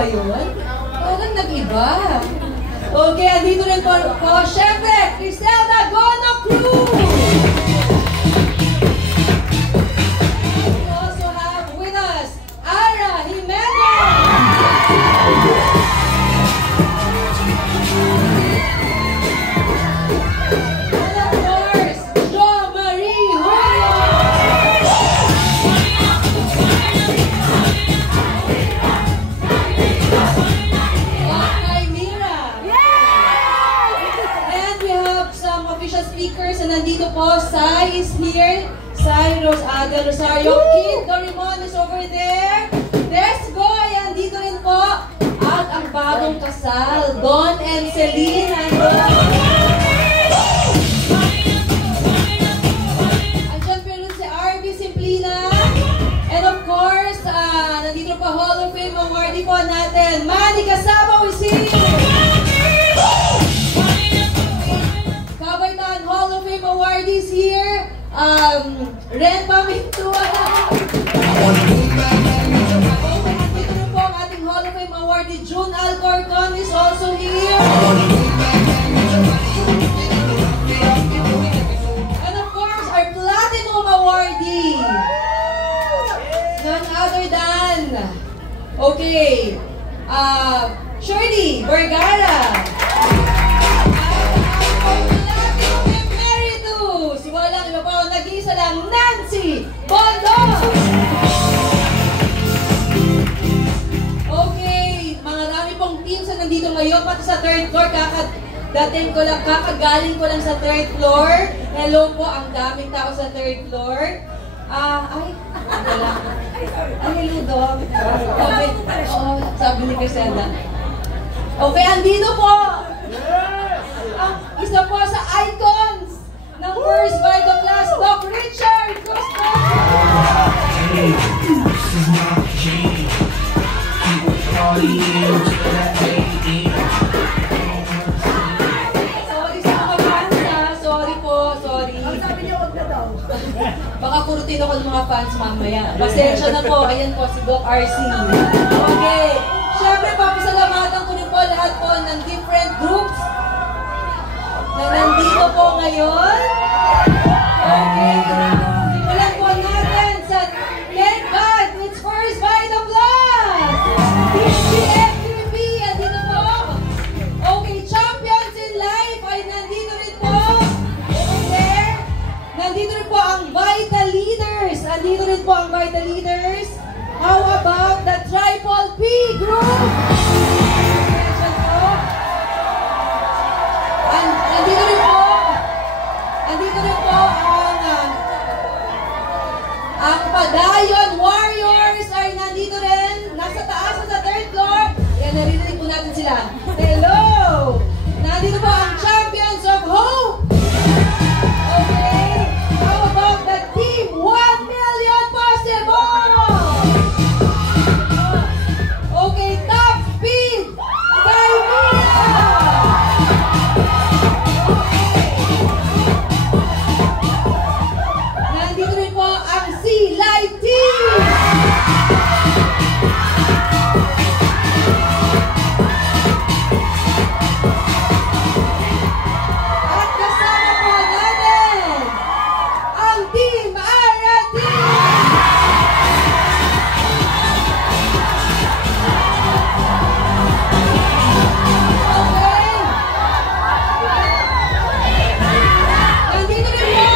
ba yun? Parang nag-iba. Okay, andito rin po, syempre, Cristelda Gono Crew! We also have with us, Ara Jimenez! And of course, Jo Marie Julio! Speakers, and nandito po, Sai is here. Sai Adel Rosario. Kid Dorimon is over there. Let's go! Ayan, dito rin po. At ang bagong kasal, Don and Celine. Andyan po rin si RB Simplina. And of course, nandito po Hall of Fame awardee po natin, Manny Casaba is here. Hall of Fame awardees here. Ren Pamintua. Dito rin po ang ating Hall of Fame awardee, June Alcorcon is also here. And of course, our Platinum awardee. None other than, okay, Shirley Vergara. Walang iba pa, nag-iisa lang, Nancy Bondos! Okay, marami pong teams na nandito ngayon, pati sa third floor, kakagaling ko lang sa third floor. Hello po, ang daming tao sa third floor. Hello, Dog. Okay, sabi ni Cristelda. Okay, andito po. Isa po sa icons ng First Vital Class, Doc Richard Gusto! Sorry sa mga fans ha. Sorry po, sorry. Baka kurutin ako ng mga fans mamaya. Pasensya na po. Ayan po si Doc RC. Okay. Siyempre, papasalamatan ko rin po lahat po ng different groups na nandito po ngayon. Okay. Simulan po natin sa Thank God It's First Vital Class! TGFTV, andito po. Okay, Champions in Life ay nandito rin po. Over there. Nandito rin po ang Vital Leaders. Nandito rin po ang Vital Leaders. How about the Triple P Group? Nandito rin po ang Padayon Warriors ay nandito rin. Nasa taas, sa third floor. Yan, narinig po natin sila. Hello! Nandito po ang Champions of Hope. Okay. How about the team 1 Million Possible? Okay, Top Speed. Kaimia! Nandito rin po ang C-Light Team! At kasama po natin ang Team Ara Team! Okay! Nandito rin po!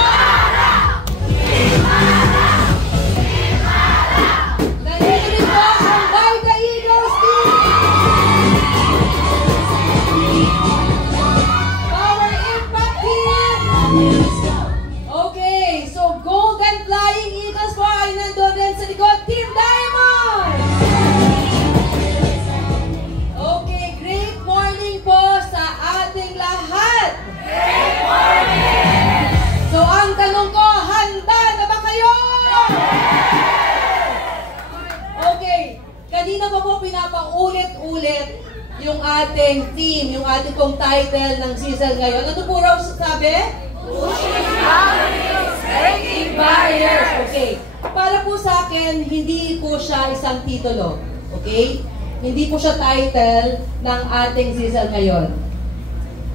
Nandito rin po ang Vita Eagles Team! Power Impact Team! Okay, so Golden Flying Eagles po ay nandun din sa likod, Team Diamond! Okay, great morning po sa ating lahat! Great morning! So ang tanong ko, handa na ba kayo? Okay, kanina pa po pinapaulit-ulit yung ating team, yung ating pong title ng season ngayon. Ano po raw sabi? Pushing boundaries, breaking barriers. Okay, para po sa akin, hindi po siya isang titulo. Okay? Hindi po siya title ng ating season ngayon.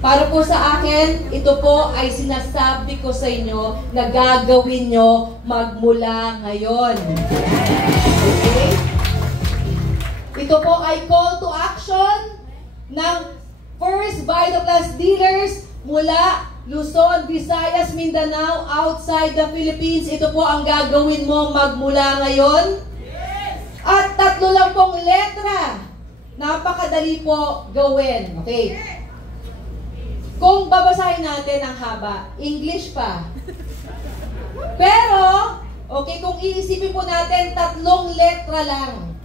Para po sa akin, ito po ay sinasabi ko sa inyo na gagawin nyo magmula ngayon. Okay? Ito po ay call to action ng First VitaPlus dealers mula Luzon, Visayas, Mindanao, outside the Philippines. Ito po ang gagawin mo magmula ngayon. At 3 lang pong letra. Napakadali po gawin. Okay? Kung babasahin natin ang haba, English pa. Pero, okay, kung iisipin po natin, 3 letra lang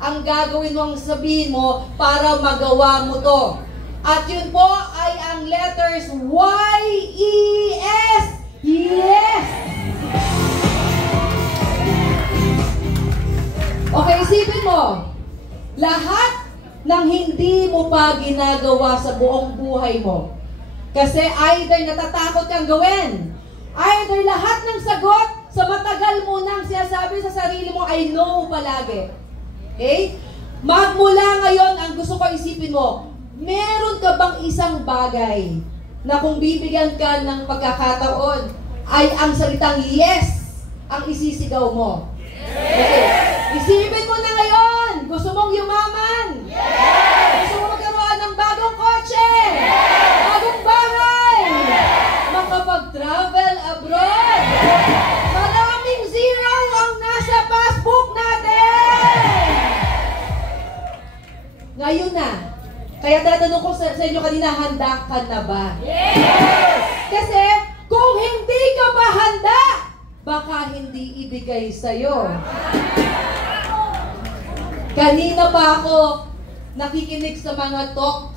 ang gagawin mong sabihin mo para magawa mo to. At yun po ay ang letters Y-E-S. Yes! Okay, isipin mo. Lahat ng hindi mo pa ginagawa sa buong buhay mo. Kasi either natatakot kang gawin, either lahat ng sagot sa matagal mo nang sinasabi sa sarili mo ay no palagi. Okay? Magmula ngayon, ang gusto ko isipin mo, meron ka bang isang bagay na kung bibigyan ka ng pagkakataon, ay ang salitang yes ang isisigaw mo? Okay. Isipin mo na ngayon, gusto mong yumaman? Gusto mo magkaroon ng bagong kotse? Bagong bahay? Makapag-travel abroad? Maraming zero ang nasa passbook natin! Ngayon na. Kaya tatanong ko sa inyo kanina, handa ka na ba? Yes! Kasi kung hindi ka pa handa, baka hindi ibigay sa'yo. Kanina pa ako nakikinig sa mga talk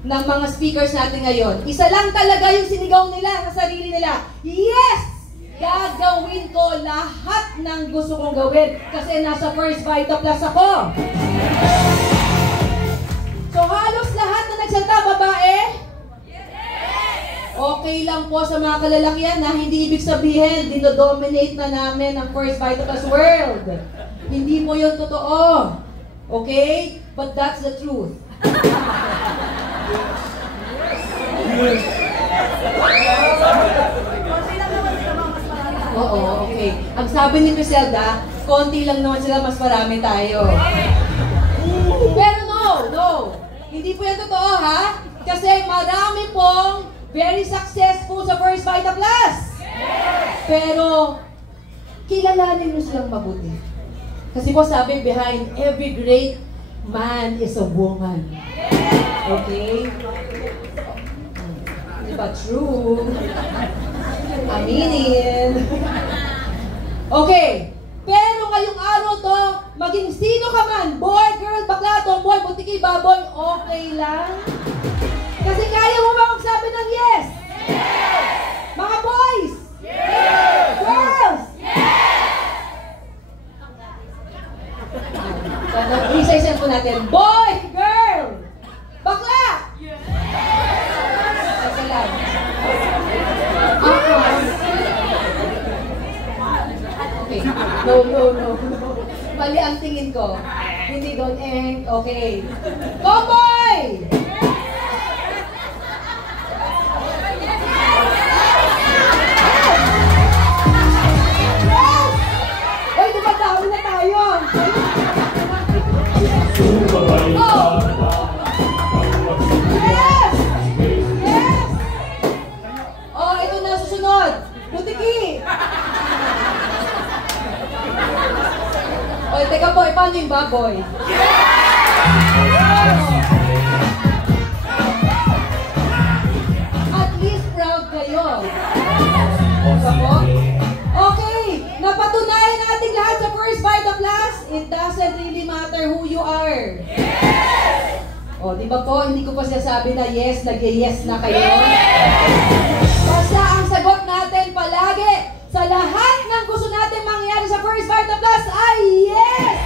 ng mga speakers natin ngayon. Isa lang talaga yung sinigaw nila sa sarili nila. Yes! Gagawin ko lahat ng gusto kong gawin kasi nasa First VitaPlus ako. So halos lahat na nagsalita, babae? Okay lang po sa mga kalalakihan na hindi ibig sabihin dinodominate na namin ang First VitaPlus world. Hindi po yun totoo. Okay? But that's the truth. Oo, okay. Ang sabi ni Griselda, konti lang naman sila, mas marami tayo. Pero no. Hindi po yan totoo, ha? Kasi marami pong very successful sa First VitaPlus. Pero, kilalanin mo silang mabuti. Kasi po sabi, behind every great man is a woman. Okay? Diba true? Aminin. Okay. Pero ngayong araw to, maging sino ka man, boy, girl, bakla, tomboy, butiki, baboy, okay lang? Kasi kaya mo ba magsabi ng yes? Yes! Mga boys? Yes! Girls? Yes! Isa-isa po natin. Boy! Girl! Bakla! Yes! Isa lang. Okay. No. Mali ang tingin ko. Hindi doon okay. Tomboy! Oy, diba dami na tayo? Oh! Yes! Yes! Oh, ito na susunod. Butiki! Oy, teka po, paano yung baboy? At least proud kayo. Okay, napatunayan natin lahat sa First VitaPlus, it doesn't really matter who you are. O, di ba po, hindi ko pa sinasabi na yes, nag-yes na kayo. Basta ang sagot natin palagi, sa lahat ng gusto natin mangyari sa First VitaPlus ay yes!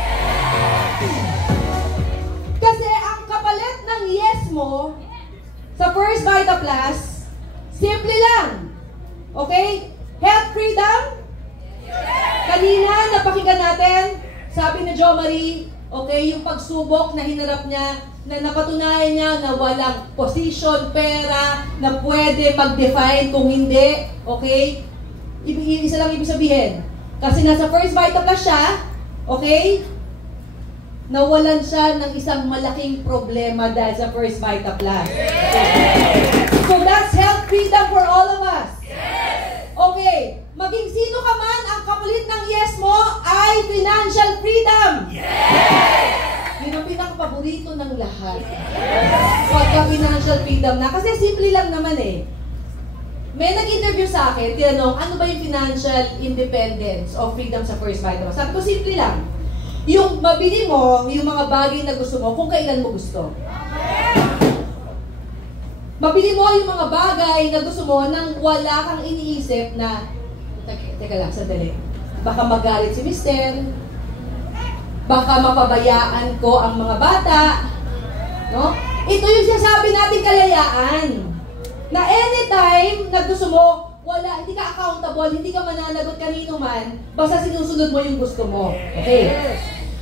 Kasi ang kapalit ng yes mo sa First VitaPlus, simple lang. Okay? Health freedom? Kanina, napakinggan natin, sabi ni Jo Marie, Okay, yung pagsubok na hinarap niya, na napatunayan niya na walang position, pera, na pwede mag-define kung hindi. Okay? Isa lang ibig sabihin. Kasi nasa First Vita Plus siya, okay? Nawalan siya ng isang malaking problema dahil sa First Vita Plus. So that's health freedom for all of us. Okay, maging sino ka man, ang kapalit ng yes mo ay financial freedom. Yun ang pinaka-paborito ng lahat. Pagka financial freedom na. Kasi simple lang naman eh. May nag-interview sa akin, tinanong, ano ba yung financial independence o freedom sa First Vita? Sabi ko, simple lang. Yung mabili mo, yung mga bagay na gusto mo, kung kailan mo gusto. Mabili mo yung mga bagay na gusto mo nang wala kang iniisip na, teka lang, sandali. Baka magalit si mister, baka mapabayaan ko ang mga bata, no? Ito yung sinasabi natin kalayaan. Na anytime na gusto mo, wala, hindi ka accountable, hindi ka mananagot kanino man, basta sinusunod mo yung gusto mo. Okay.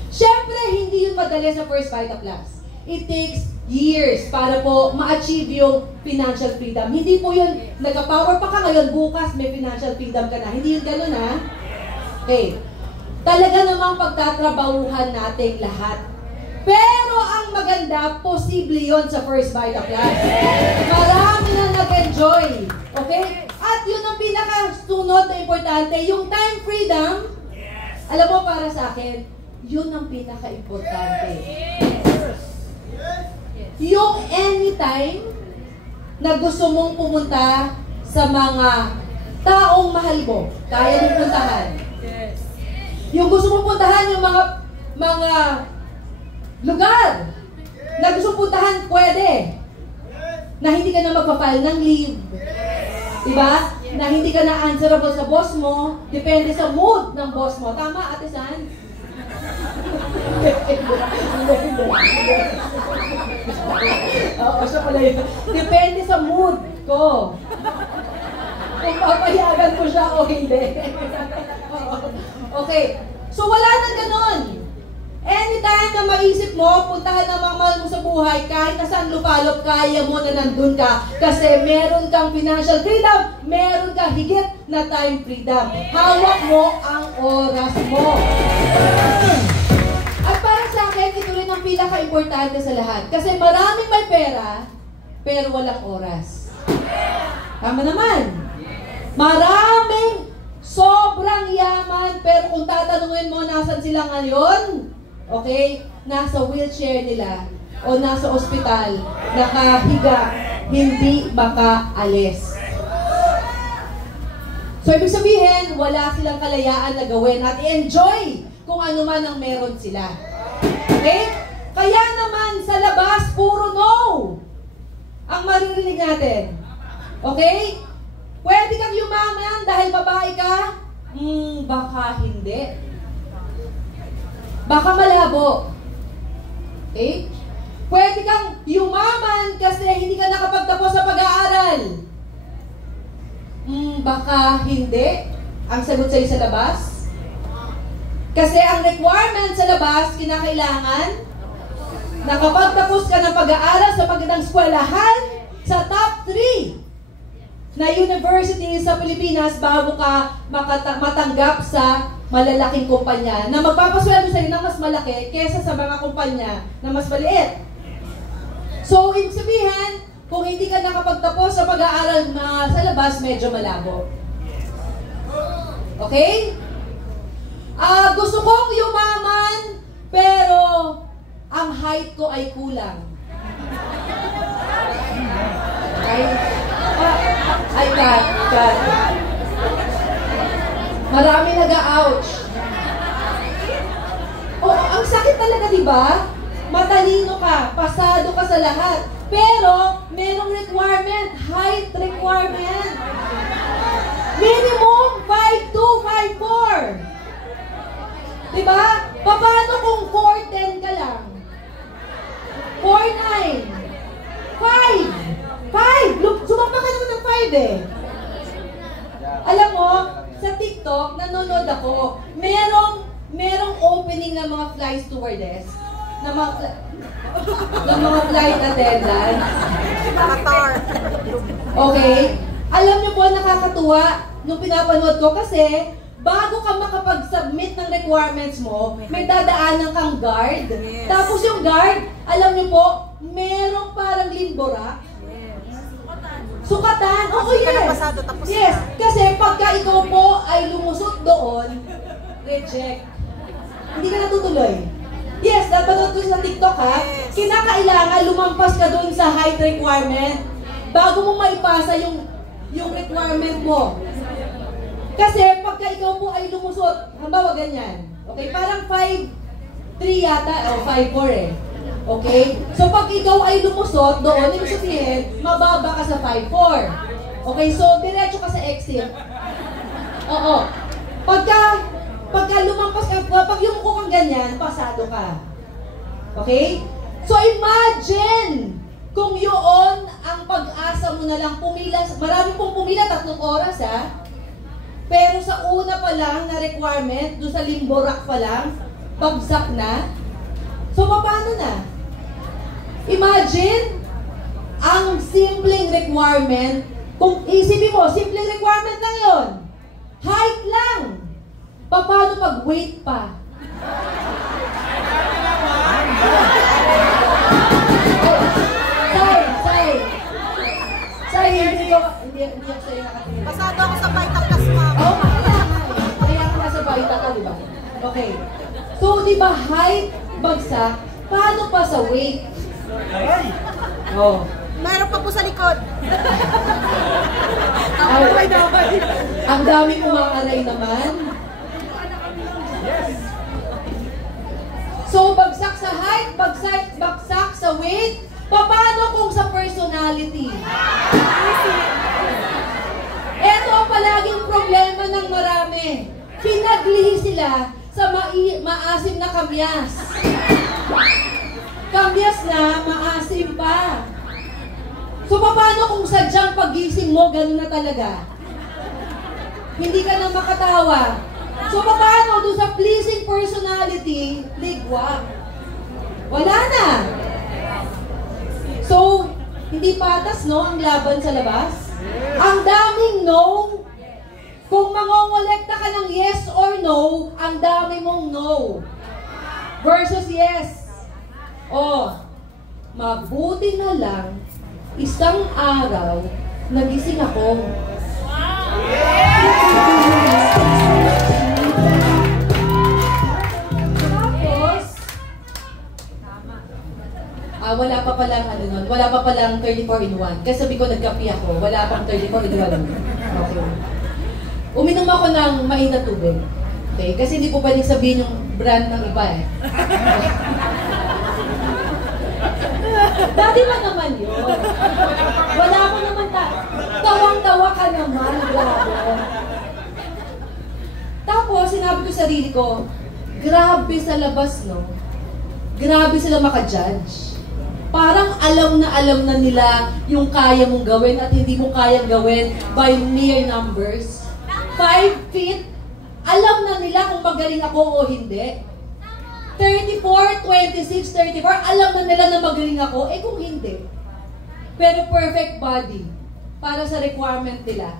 Siyempre, hindi yun madali sa First Vita Plus. It takes years para po ma-achieve yung financial freedom. Hindi po yun, nagka-power pa ka ngayon, bukas may financial freedom ka na. Hindi yun ganun, ha? Okay. Talaga namang pagtatrabahuhan natin lahat. Pero ang maganda, posible yun sa First Vita Plus. Marami na nag-enjoy. Okay? At yun ang pinakasunod na importante, yung time freedom, alam mo para sa akin, yun ang pinaka-importante. Yung anytime na gusto mong pumunta sa mga taong mahal mo, kaya mong puntahan. Yung gusto mong puntahan yung mga lugar na gusto mong puntahan, pwede. Na hindi ka na magpa-file ng leave. Diba? Na hindi ka na answerable sa boss mo, depende sa mood ng boss mo. Tama, Ate San? Oo, siya pala yun. Depende sa mood ko. Kung papayagan ko siya o hindi. Okay. So, wala nang ganon. Anytime na maisip mo, puntahan ang mga mahal mo sa buhay, kahit na saan lupalop, kaya mo na nandun ka. Kasi meron kang financial freedom, meron kang higit na time freedom. Hawak mo ang oras mo. At para sa akin, ito rin ang pinaka-importante sa lahat. Kasi maraming may pera, pero walang oras. Tama naman. Maraming sobrang yaman, pero kung tatanungin mo nasan sila ngayon, okay, nasa wheelchair nila o nasa ospital, nakahiga, hindi makaalis. So, ibig sabihin, wala silang kalayaan na gawin at i-enjoy kung ano man ang meron sila. Okay? Kaya naman, sa labas, puro no ang maririnig natin. Okay? Pwede kang yumaman dahil babae ka? Baka hindi. Baka malabo. Okay? Pwede kang yumaman kasi hindi ka nakapagtapos sa pag-aaral. Baka hindi. Ang sagot sa'yo sa labas. Kasi ang requirement sa labas, kinakailangan, nakapagtapos ka ng pag-aaral sa magandang eskwelahan sa top 3 na university sa Pilipinas bago ka matanggap sa malalaking kumpanya na magpapasweldo sa'yo ng mas malaki kesa sa mga kumpanya na mas maliit. So, ibig sabihin, kung hindi ka nakapagtapos sa pag-aaral sa labas, medyo malabo. Okay? Gusto kong yumaman, pero ang height ko ay kulang. Ay, cut. Marami nag-ouch. Oh, ang sakit talaga, di ba? Matalino ka, pasado ka sa lahat. Pero, merong requirement, height requirement. Minimum 5'2", 5'4". Diba? Paano kung 4'10" ka lang? 4'9". 5! Sumamba ka naman ng 5 eh. Alam mo, sa TikTok, nanonood ako, merong opening ng mga fly stewardess. ng mga flight attendants. Okay? Alam niyo po, nakakatuwa nung pinapanood ko kasi bago ka makapag-submit ng requirements mo, may dadaanan kang guard. Yes. Tapos yung guard, alam niyo po, merong parang limbora. Sukatan. Oo, yes. Yes. Kasi pagka ikaw po ay lumusot doon, reject. Hindi ka natutuloy. Yes, napanood ko sa TikTok ha. Kinakailangan lumampas ka doon sa height requirement bago mo maipasa yung requirement mo. Kasi pagka ikaw po ay lumusot, halimbawa ganyan. Okay, parang 5'3 yata, o 5'4 eh. Okay? So pag ikaw ay lumusot doon, ibig sabihin, mababa ka sa 5'4. Okay, so diretso ka sa exit. Oo. Pagka lumampas ka, pag yumuko kang ganyan, pasado ka. Okay? So imagine kung yun ang pag-asa mo na lang pumila. Marami pong pumila, 3 oras ha. Pero sa una pa lang na requirement, doon sa limborak pa lang, bagsak na. So paano na? Imagine ang simpleng requirement. Kung isipin mo, simpleng requirement lang yon. Height lang. Paano pag weight pa? Say, hindi ako sa'yo nakatingin. Pasado ako sa Vita Plus, ma'am. Oo, kaya ka nasa Vita ka, di ba? Okay. So, di ba height, bagsak, paano pa sa weight? Oh. Meron pa po sa likod. Ang dami umaaray naman. So, bagsak sa height, bagsak sa weight. Paano kung sa personality? Ito ang palaging problema ng marami. Pinaglihi sila sa maasim na kamyas. Kamyas na, maasim pa. So, paano kung sadyang pagising mo, ganun na talaga? Hindi ka na makatawa. So, paano doon sa pleasing personality, ligwak? Wala na. So, hindi patas, no, ang laban sa labas? Ang daming no. Kung mangongolekta ka ng yes or no, ang dami mong no. Versus yes. Oh, mabuti na lang, isang araw, nagising ako. Tapos, wala pa palang ano nun, wala pa palang 34 in 1. Kasi sabi ko, nagkapi ako, wala pang 34 in 1. Okay. Uminom ako ng mainit tubig. Okay? Kasi hindi po pwedeng sabihin yung brand ng iba eh. Dati pa naman yun. Wala ko naman tawang-tawa ka naman. Grabe. Tapos, sinabi ko sa sarili ko, grabe sa labas, no? Grabe sila makajudge. Parang alam na nila yung kaya mong gawin at hindi mo kayang gawin by mere numbers. 5 feet, alam na nila kung magaling ako o hindi. 34, 26, 34, alam na nila na magaling ako, eh kung hindi. Pero perfect body para sa requirement nila.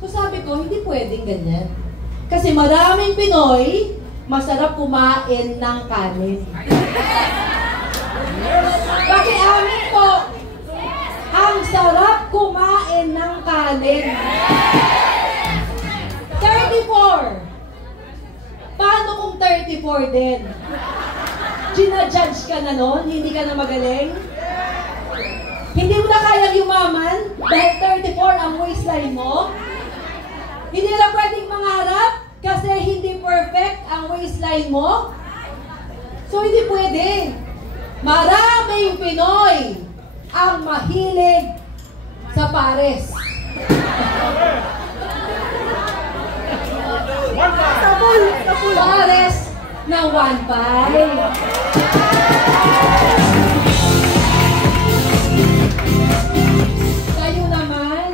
So sabi ko, hindi pwedeng ganyan. Kasi maraming Pinoy, masarap kumain ng kanin. Pakiamin po, ang sarap kumain ng kanin. 34. Paano kung 34 din? Ginajudge ka na nun? Hindi ka na magaling? Hindi mo na kayang yumaman dahil 34 ang waistline mo? Hindi na pwedeng mangarap kasi hindi perfect ang waistline mo? So hindi pwede. Maraming Pinoy ang mahilig sa pares. Pares na 1.5. Kayo naman,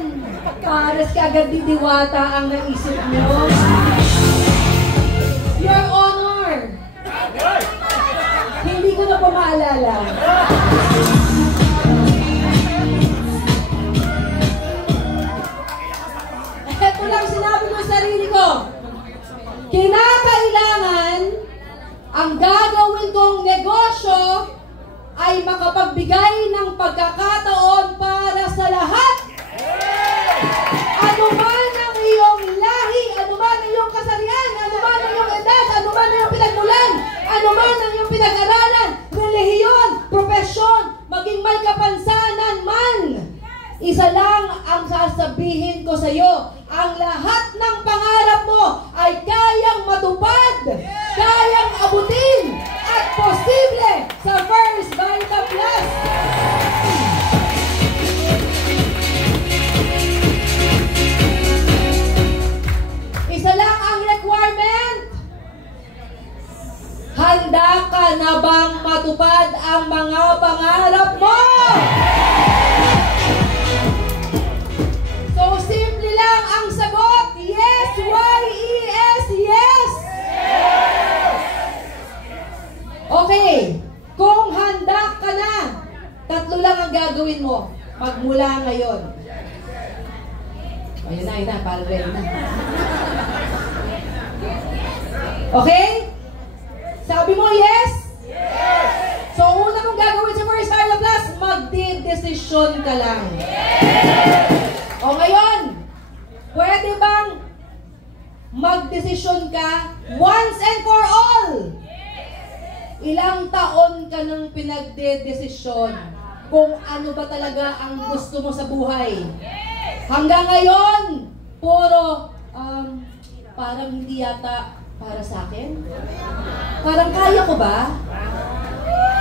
pares kaagad didiwata ang naisip nyo. Your Honor, hindi ko na po pa maalala. Ito lang sinabi ko sa sarili ko. Kinakailangan ang gagawin kong negosyo ay makapagbigay ng pagkakataon para sa lahat. Ano man ang iyong lahi, ano man ang iyong kasarian, ano man ang iyong edad, ano man ang iyong pinagmulan, ano man ang iyong pinag-aralan, relihiyon, profesyon, maging may kapansanan man. Isa lang ang sasabihin ko sa iyo, ang lahat ng pangarap mo ay kayang matupad, kayang abutin, at posible sa First Vita Plus. Isa lang ang requirement. Handa ka na bang matupad ang mga pangarap mo? So, simple lang ang sagot. Yes, Y-E-S, yes! Okay, kung handa ka na, tatlo lang ang gagawin mo magmula ngayon. Ayun na, parang ready na. Okay? Sabi mo yes? Yes! So, una mong gagawin sa First Vita Plus, magdi-desisyon ka lang. O ngayon, pwede bang magdesisyon ka once and for all? Ilang taon ka nang pinagdedesisyon kung ano ba talaga ang gusto mo sa buhay? Hanggang ngayon, puro, parang hindi yata para sa akin. Parang kaya ko ba?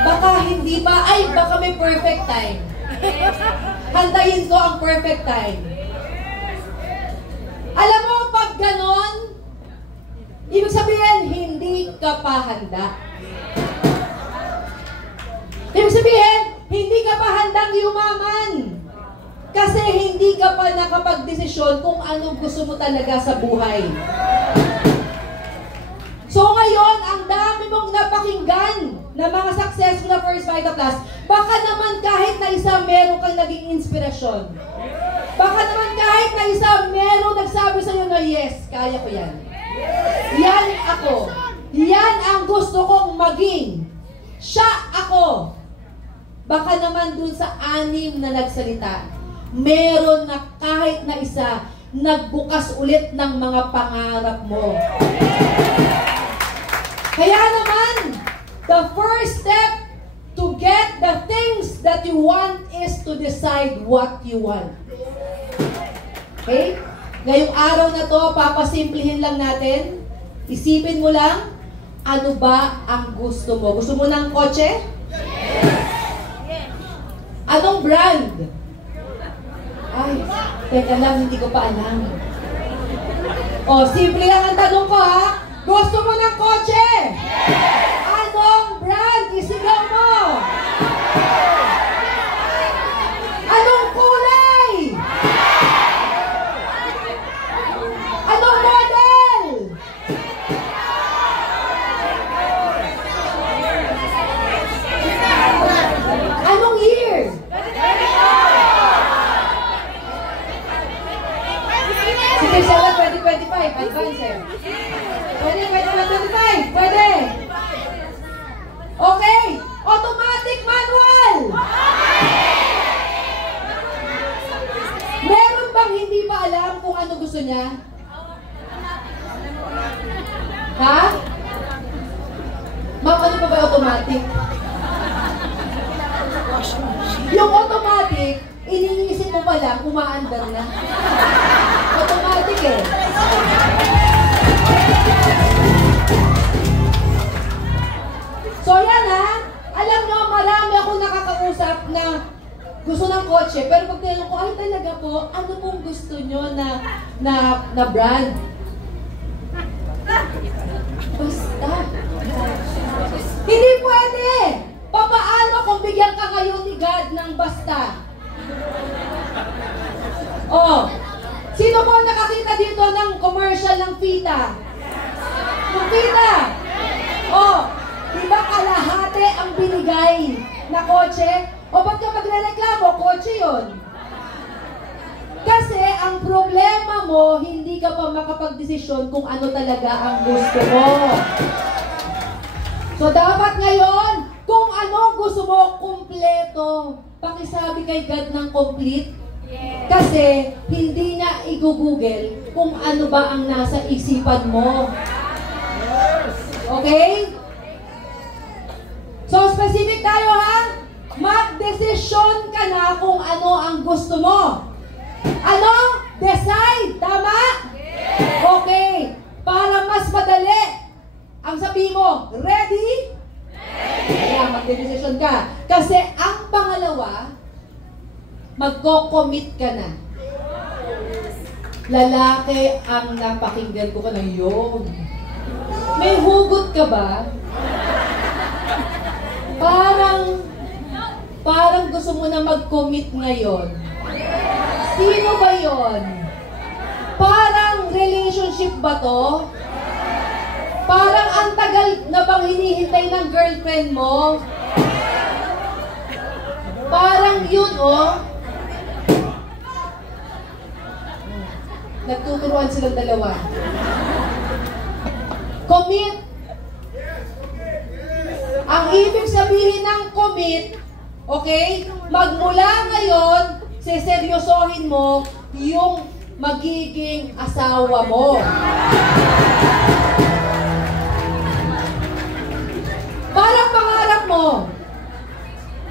Baka hindi pa. Ay, baka may perfect time. Hantayin ko ang perfect time. Alam mo, pag ganon, ibig sabihin, hindi ka pa handa. Ibig sabihin, hindi ka pa handang yumaman. Kasi hindi ka pa nakapag-desisyon kung anong gusto mo talaga sa buhay. So ngayon, ang dami mong napakinggan na mga successful na First Vita Plus, baka naman kahit na isa meron kang naging inspirasyon. Baka naman kahit na isa meron nagsabi sa iyo na yes, kaya ko yan. Yan ako. Yan ang gusto kong maging. Siya ako. Baka naman dun sa 6 na nagsalita, meron na kahit na isa nagbukas ulit ng mga pangarap mo. Kaya naman, the first step to get the things that you want is to decide what you want. Okay? Ngayong araw na to, papasimplihin lang natin. Isipin mo lang, ano ba ang gusto mo? Gusto mo ng kotse? Anong brand? Ay, teka lang, hindi ko pa alam. O, simple lang ang tanong ko ha. Gusto mo ng kotse? Anong brand? Isigaw mo! Anong kulay? Anong model? Anong year? Sige, Sala, 2025. Advance eh. Pwede, 2025. Pwede. Okay. Automatic manual. Meron bang hindi pa alam kung ano gusto niya? Ha? Ma'am, ano pa ba automatic? Yung automatic, iniisip mo pa lang, umaandar na. Automatic eh. So yan ha, alam nyo, marami akong nakakausap na gusto ng kotse, pero pag tinanong ko, ay talaga po, ano pong gusto nyo na brand? Basta. Hindi pwede! Papaano kung bigyan ka ngayon ni God ng basta? Oh, sino po nakakita dito ng commercial ng Fita? Ng Fita? Oh, di ba kalahati dati ang binigay na kotse, o ba't ka magre-reklamo? Kotse yun. Kasi ang problema mo, hindi ka pa makapag-desisyon kung ano talaga ang gusto mo. So dapat ngayon, kung ano gusto mo, kumpleto. Pakisabi kay God ng complete. Kasi hindi niya i-google kung ano ba ang nasa isipan mo. Okay? So specific tayo ha? Mag-desisyon ka na kung ano ang gusto mo. Ano? Decide. Tama? Okay. Para mas madali, ang sabi mo, ready? Kaya mag-decision ka. Kasi ang pangalawa, magko-commit ka na. Lalaki ang napakinggan ko ka na yun. May hugot ka ba? Parang gusto mo na mag-commit ngayon. Sino ba yon? Parang relationship ba to? Parang ang tagal na bang hinihintay ng girlfriend mo? Parang yun, oh. Nagtuturuan silang dalawa. Commit. Ang ibig sabihin ng commit, okay? Magmula ngayon, seseryosohin mo yung magiging asawa mo. Parang pangarap mo.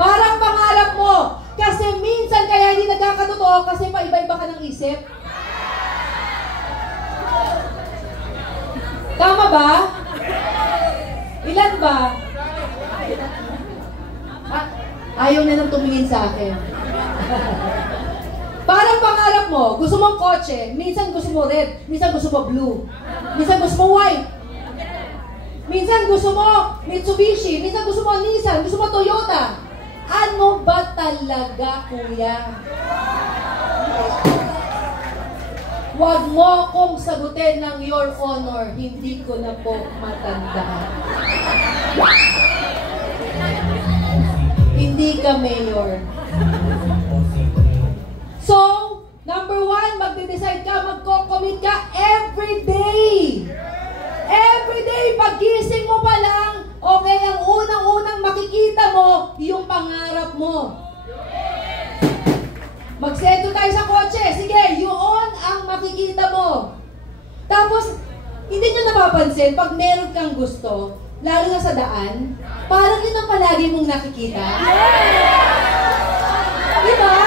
Parang pangarap mo. Kasi minsan kaya hindi nagkakatotoo kasi paiba-iba ka ng isip. Tama ba? Ilan ba? Ayaw na nang tumingin sa akin. Parang pangarap mo, gusto mong kotse, minsan gusto mo red, minsan gusto mo blue, minsan gusto mo white, minsan gusto mo Mitsubishi, minsan gusto mo Nissan, gusto mo Toyota. Ano ba talaga, kuya? Huwag mo kong sagutin ng your honor, hindi ko na po matandaan. Hindi ka mayor. So, number one, magde-decide ka, magko-commit ka every day. Every day, pagising mo pa lang, okay, ang unang-unang makikita mo, yung pangarap mo. Magsento tayo sa kotse. Sige, yun ang makikita mo. Tapos, hindi nyo napapansin, pag meron kang gusto, lalo na sa daan, parang yun ang palagi mong nakikita. Diba?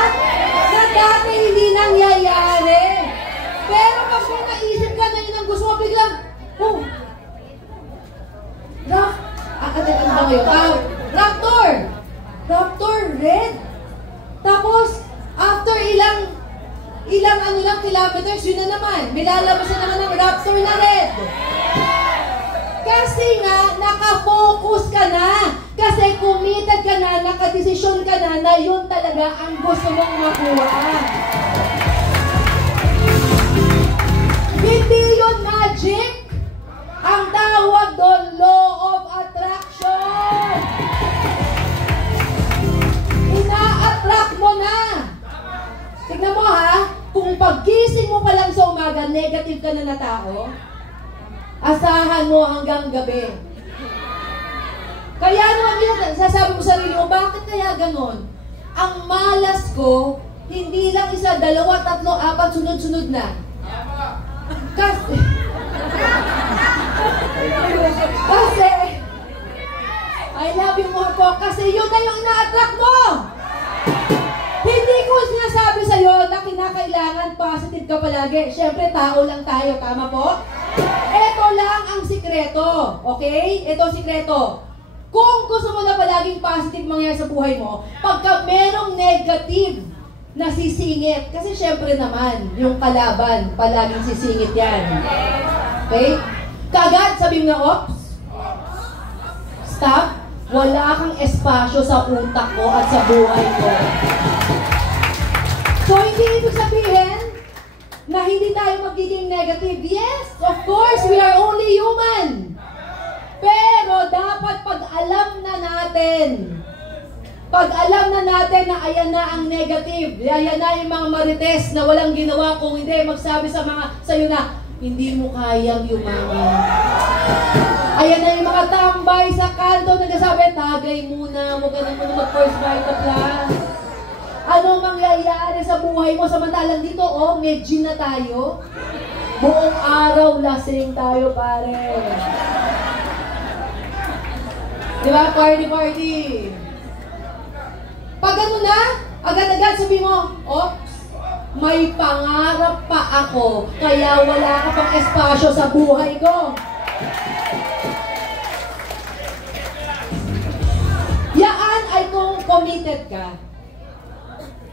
Na dati hindi nangyayari. Pero pag may naisip ka na yun ang gusto mo, biglang, oh, Raptor! Raptor, red. Tapos, after ilang kilometers, yun na naman. May lalabas na naman ng Raptor na red. Kasi nga, nakafocus ka na. Kasi committed ka na, nakadesisyon ka na yun talaga ang gusto mong makuha. Hindi yun magic. Ang tawag doon, law of attraction. Ina-attract mo na. Tignan mo ha, kung paggising mo pa lang sa umaga, negative ka na tao, asahan mo hanggang gabi. Kaya naman yun, sasabi mo sa sarili mo, bakit kaya ganon? Ang malas ko, hindi lang isa, dalawa, tatlo, apat, sunod-sunod na. Kasi, I love you more po, kasi yun na yung ina-attract mo. Hindi ko sinasabi sa'yo na kinakailangan positive ka palagi. Siyempre, tao lang tayo, tama po? Ito lang ang sikreto, okay? Ito ang sikreto. Kung gusto mo na palaging positive mangyari sa buhay mo, pagka merong negative na sisingit, kasi syempre naman, yung kalaban, palaging sisingit yan. Okay? Kagad, sabi nga, ops, stop, wala kang espasyo sa utak ko at sa buhay ko. So, hindi ibig sabihin na hindi tayo magiging negative. Yes, of course, we are only human. Pero dapat pag alam na natin na natin na ayan na ang negative. Ayan na yung mga marites na walang ginawa. Kung hindi, magsabi sa'yo na, hindi mo kayang yumaman. Ayan na yung mga tambay sa kanto nagsasabi, tagay muna, huwag ka na muna mag-first bite of class. Anong mangyayari sa buhay mo? Samantalang dito, may gin na tayo. Buong araw, lasing tayo, pare. Diba? Party. Pag ano na, agad-agad sabi mo, may pangarap pa ako, kaya wala ka pang espasyo sa buhay ko. Yaan ay kung committed ka.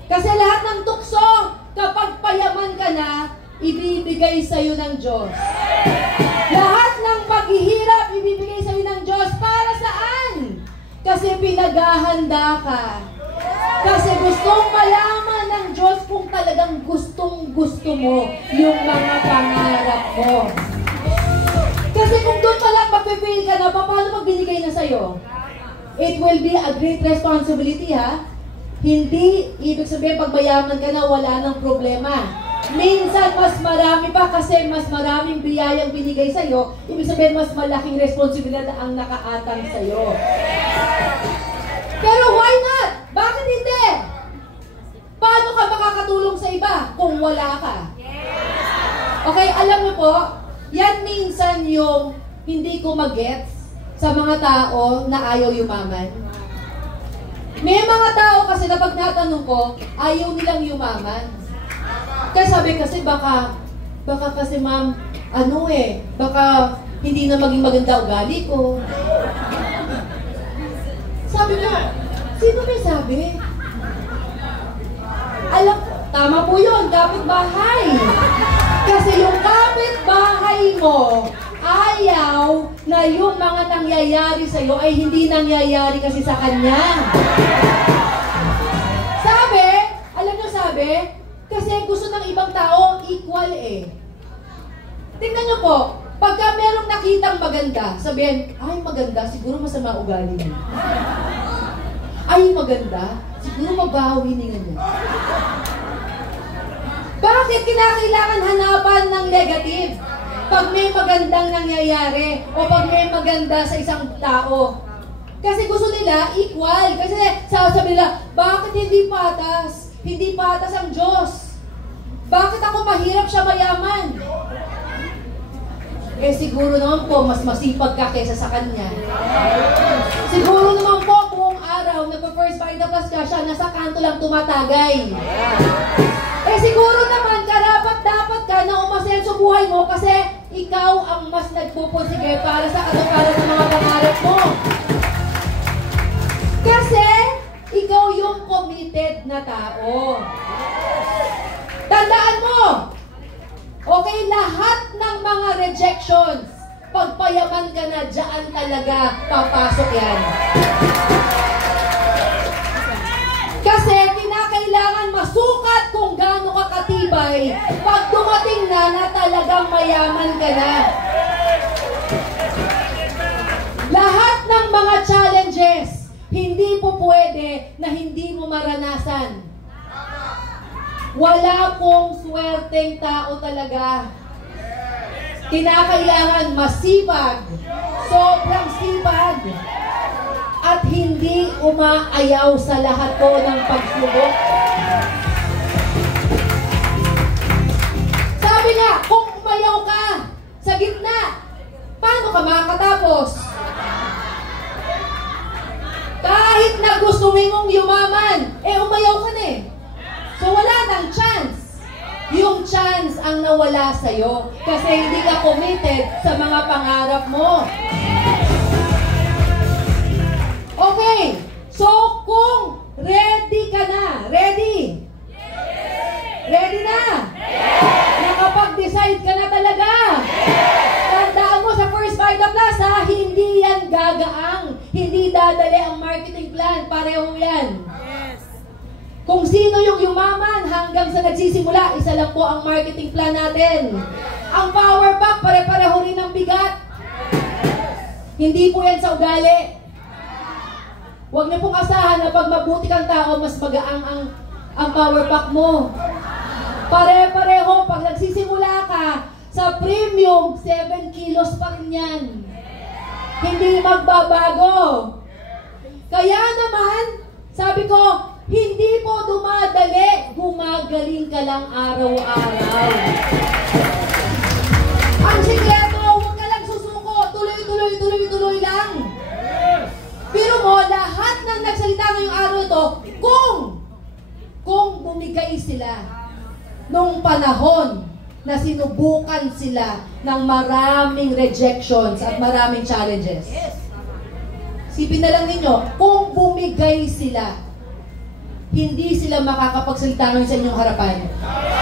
Kasi lahat ng tukso, kapag payaman ka na, ibibigay sa'yo ng Diyos. Lahat ng paghihirap, ibibigay sa'yo ng Diyos. Para saan? Kasi pinaghahanda ka. Kasi gustong malaman ng Diyos kung talagang gustong-gusto mo yung mga pangarap mo. Kasi kung doon pa lang mapifail ka na, paano pag binigay na sa'yo? It will be a great responsibility, ha? Hindi ibig sabihin pag mayaman ka na, wala ng problema. Minsan, mas marami pa kasi mas maraming biyayang binigay sa'yo. Ibig sabihin, mas malaking responsibilidad ang nakaatang sa'yo. Pero why not? Bakit hindi? Paano ka makakatulong sa iba kung wala ka? Okay, alam niyo po, yan minsan yung hindi ko mag-gets sa mga tao na ayaw yumaman. May mga tao kasi na pag natanong ko, ayaw nilang yumaman. Kaya sabi kasi baka kasi ma'am, baka hindi na maging maganda ugali ko. Sabi ko, sino may sabi? Alam, tama po yun, kapitbahay. Kasi yung kapitbahay mo, ayaw na yung mga nangyayari sa'yo ay hindi nangyayari kasi sa kanya. Alam nyo sabi, kasi gusto ng ibang tao equal eh. Tingnan nyo po, pagka merong nakitang maganda, sabihin, ay maganda, siguro masama ugali niya. Ay maganda, siguro mabawi niya niya. Bakit kinakailangan hanapan ng negative? Pag may magandang nangyayari o pag may maganda sa isang tao. Kasi gusto nila equal. Kasi sasabi nila, bakit hindi patas? Hindi patas ang Diyos. Bakit ako mahirap siya mayaman? Siguro naman po, mas masipag ka kaysa sa kanya. Siguro naman po, kung araw, nagpa-first bite of class ka, siya nasa kanto lang tumatagay. Siguro naman, karapat-dapat ka na umasenso buhay mo kasi ikaw ang mas nagpupursige para sa katuparan ng mga pangarap mo. Kasi, ikaw yung committed na tao. Tandaan mo, okay, lahat ng mga rejections, pagpayaman ka na, dyan talaga papasok yan. Kasi kinakailangan masukat kung gaano ka katibay pag dumating na talagang mayaman ka na. Lahat ng mga challenges, hindi po pwede na hindi mo maranasan. Wala pong swerteng tao talaga. Kinakailangan masipag, sobrang sipag, at hindi umaayaw sa lahat po ng pagsubok. Sabi nga, kung umayaw ka sa gitna, paano ka makakatapos? Kahit na gusto mong yumaman, umayaw ka na eh. So wala nang chance. Yung chance ang nawala sa'yo kasi hindi ka committed sa mga pangarap mo. Okay, so kung ready ka na, ready? Ready na? Nakapag-decide ka na talaga? Tandaan mo sa first bite of class, ha? Hindi yan gagaang, hindi dadali ang marketing plan, pareho yan. Kung sino yung yumaman hanggang sa nagsisimula, isa lang po ang marketing plan natin. Ang power pack, pare-pareho rin ang bigat. Hindi po yan sa ugali. Huwag niyo pong asahan na pag mabuti kang tao, mas magaang ang power pack mo. Pare-pareho, pag nagsisimula ka, sa premium, 7 kilos pa rin yan. Hindi magbabago. Kaya naman, sabi ko, hindi po dumadali, gumagaling ka lang araw-araw. Ang sikreto, huwag ka lang susuko, tuloy lang. Pero mo, lahat ng nagsalita ngayong araw ito, kung bumigay sila nung panahon na sinubukan sila ng maraming rejections at maraming challenges. Sipin na lang ninyo, kung bumigay sila, hindi sila makakapagsalita ngayon sa inyong harapan.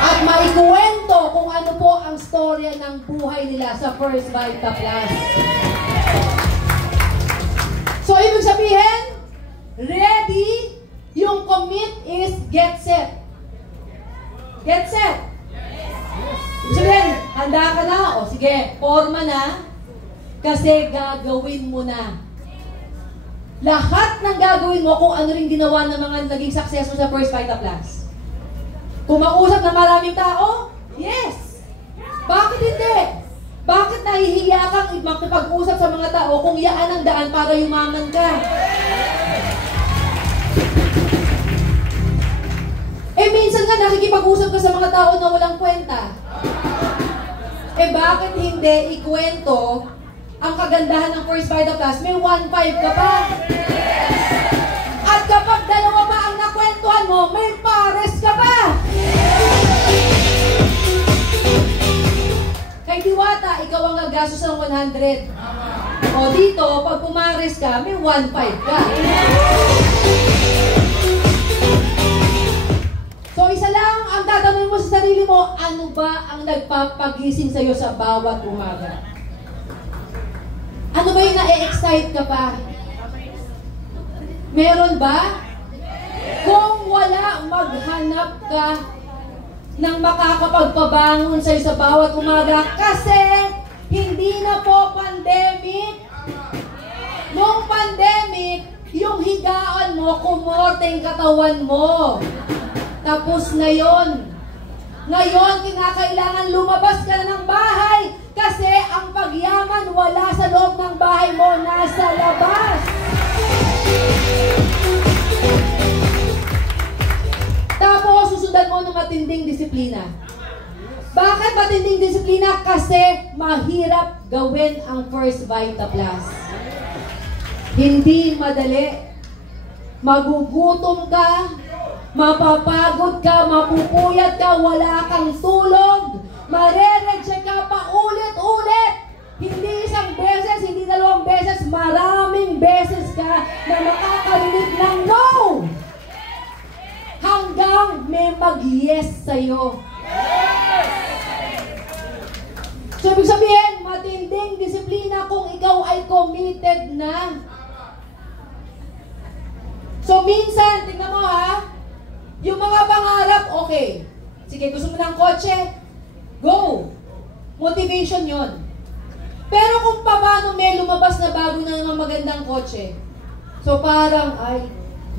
At maikuwento kung ano po ang storya ng buhay nila sa First Vita Plus. So, ibig sabihin, ready, yung commit is get set. Get set. Ibig sabihin, handa ka na, o sige, forma na, kasi gagawin mo na. Lahat ng gagawin mo kung ano rin ginawa ng mga naging successful sa First Vita Plus. Kung mausap ng maraming tao, yes. Bakit hindi? Bakit nahihiya kang makipag-usap sa mga tao kung yaan ang daan para yumaman ka? Minsan nga nakikipag-usap ka sa mga tao na walang kwenta. Bakit hindi ikwento ang kagandahan ng First Vita Plus? May 1.5 ka pa. At kapag dalawa pa ang nakwentuhan mo, may pares ka pa. Kay Diwata, ikaw ang gagastos ng 100. O dito, pag pumares ka, may 1.5 ka. So isa lang ang tatanungin mo sa sarili mo, ano ba ang nagpapagising sa'yo sa bawat umaga? Ano ba yung na-excite ka pa? Meron ba? Kung wala, maghanap ka ng makakapagpabangon sa'yo sa bawat umaga kasi hindi na po pandemic. Nung pandemic, yung higaan mo, kumorte yung katawan mo. Tapos na yon. Ngayon, kinakailangan lumabas ka na ng bahay kasi ang pagyaman wala sa loob ng bahay mo, nasa labas. Tapos, susundan mo ng matinding disiplina. Bakit matinding disiplina? Kasi mahirap gawin ang First Vita Plus. Hindi madali. Magugutom ka, mapapagod ka, mapupuyat ka, wala kang tulog, marereject ka pa ulit-ulit. Hindi isang beses, hindi dalawang beses, maraming beses ka na makakarinig ng no. Hanggang may mag-yes sa'yo. So, ibig sabihin, matinding disiplina kung ikaw ay committed na. So, minsan, tingnan mo ha, yung mga pangarap, okay. Sige, gusto mo ng kotse? Go! Motivation yon. Pero kung paano may lumabas na bago na ng magandang kotse, so parang, ay,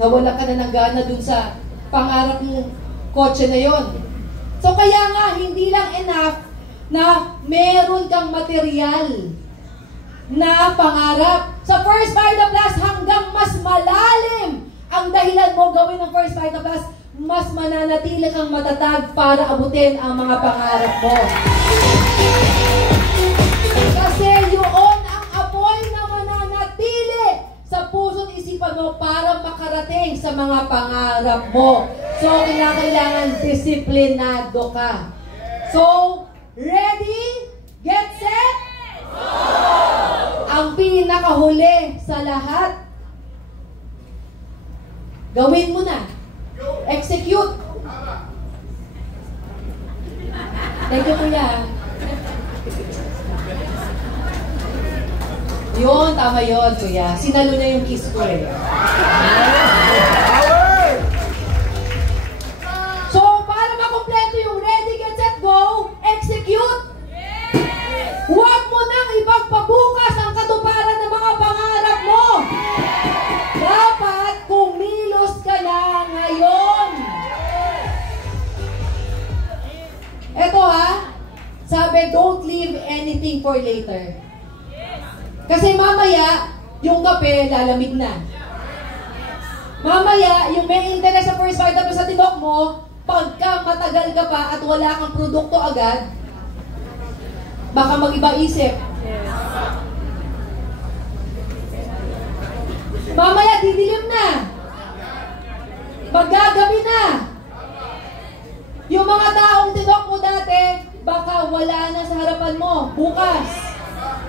nawala ka na ng gana dun sa pangarap mong kotse na yon. So kaya nga, hindi lang enough na meron kang material na pangarap. Sa First Vita Plus, hanggang mas malalim ang dahilan mo gawin ng First Vita Plus, mas mananatili kang matatag para abutin ang mga pangarap mo. Kasi yun ang apoy na mananatili sa puso't isipan mo para makarating sa mga pangarap mo. So, kailangan disiplinado ka. So, ready? Get set? Ang pinakahuli sa lahat, gawin mo na. Execute. Thank you, kuya. Yun, tama yun, kuya. Sinalo na yung kiss ko eh. So, para makompleto yung ready, get, set, go, execute. Huwag mo nang ipagpabukas ang katuparan ng mga pangarap mo. Dapat don't leave anything for later. Kasi mamaya, yung kape lalamig na. Mamaya, yung may interest sa first vitamin sa tinok mo, pagka matagal ka pa at wala kang produkto agad, baka mag-iba isip. Mamaya, didilim na. Maggagabi na. Yung mga taong tinok mo dati, baka wala na sa harapan mo bukas.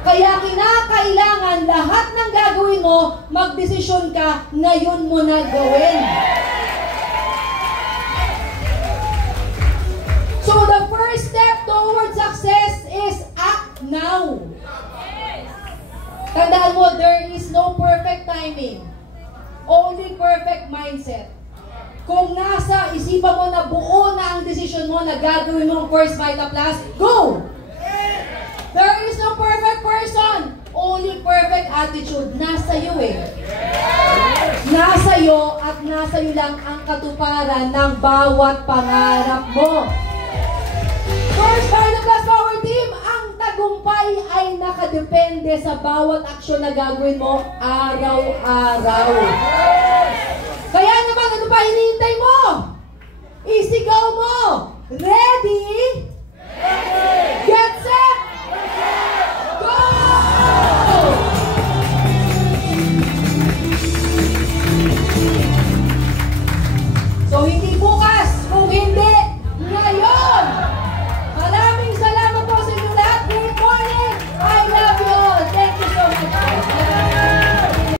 Kaya kinakailangan lahat ng gagawin mo, magdesisyon ka, ngayon mo na gawin. So the first step towards success is act now. Tandaan mo, there is no perfect timing. Only perfect mindset. Kung nasa isipan mo na buo na ang desisyon mo na gagawin mo ang First Vita Plus, go! There is no perfect person. Only perfect attitude. Nasa iyo eh. Nasa iyo at nasa iyo lang ang katuparan ng bawat pangarap mo. First Vita Plus Power Team, ang tagumpay ay nakadepende sa bawat aksyon na gagawin mo araw-araw. Kaya naman, ano pa hinihintay mo? Isigaw mo! Ready?